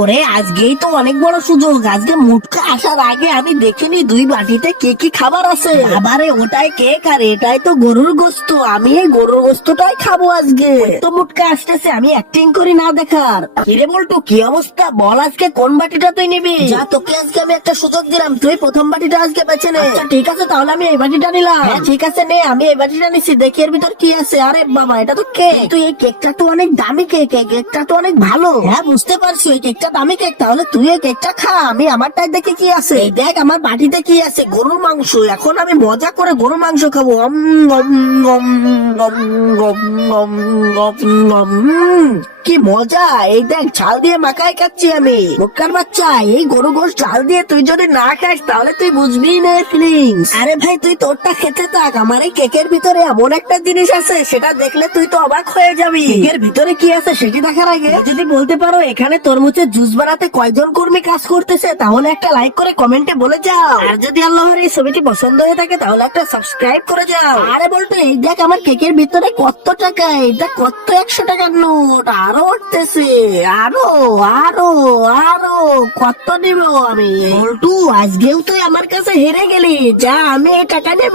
ওরে আজকেই তো অনেক বড় সুযোগ। আজকে মুটকা আসার আগে আমি দেখিনি দুই বাটিতে কি কি খাবার আছে। আবারে ওটাই কেক আর এটাই তো গরুর গোস্ত। আমি এই গরুর গোস্তটাই খাবো আজকে। তো মুটকা আসতেছে, আমি অ্যাক্টিং করি না দেখার। কিরে বলটু, কি অবস্থা? বল আজকে কোন বাটিটা তুই নিবি? যা, তোকে আজকে আমি একটা সুযোগ দিলাম, তুই প্রথম বাটিটা আজকে বেছে নে। আচ্ছা ঠিক আছে, তাহলে আমি এই বাটিটা নিলাম। হ্যাঁ ঠিক আছে, নে আমি এই বাটিটা নিচ্ছি, দেখি এর ভিতর কি আছে। আরে বাবা, এটা তো কেক। তুই এই কেকটা তো অনেক দামি কেক, এই কেকটা তো অনেক ভালো। হ্যাঁ বুঝতে পারছি, ওই কেকটা দামি কেক। তাহলে তুই এই কেকটা খা, আমি আমারটাই দেখি কি আছে। এই দেখ আমার বাটিতে কি আছে, গরুর মাংস। এখন আমি মজা করে গরুর মাংস খাবো। কি মজা! এই দেখ ঝাল দিয়ে মাখায় খাচ্ছি আমি। মুটকার বাচ্চা, এই গরু গোশত ঝাল দিয়ে তুই যদি না খাস তাহলে তুই বুঝবি না ফিলিংস। আরে ভাই তুই তোরটা খেতে থাক, আমার এই কেকের ভিতরে এমন একটা জিনিস আছে সেটা দেখলে তুই তো অবাক হয়ে যাবি। কেকের ভিতরে কি আছে সেটি দেখার আগে যদি বলতে পারো এখানে তরমুজের জুস বানাতে কয়জন কর্মী কাজ করতেছে, তাহলে একটা লাইক করে কমেন্টে বলে যাও। আর যদি আল্লাহর এই ছবিটি পছন্দ হয়ে থাকে তাহলে একটা সাবস্ক্রাইব করে যাও। আরে বলতো এই দেখ আমার কেকের ভিতরে কত টাকা, এটা কত 100 টাকার নোট। আরো উঠতেছে, আরো আরো আরো কত নিব আমি? বল্টু আজকেও তুই আমার কাছে হেরে গেলি। যা, আমি এই টাকা নিয়ে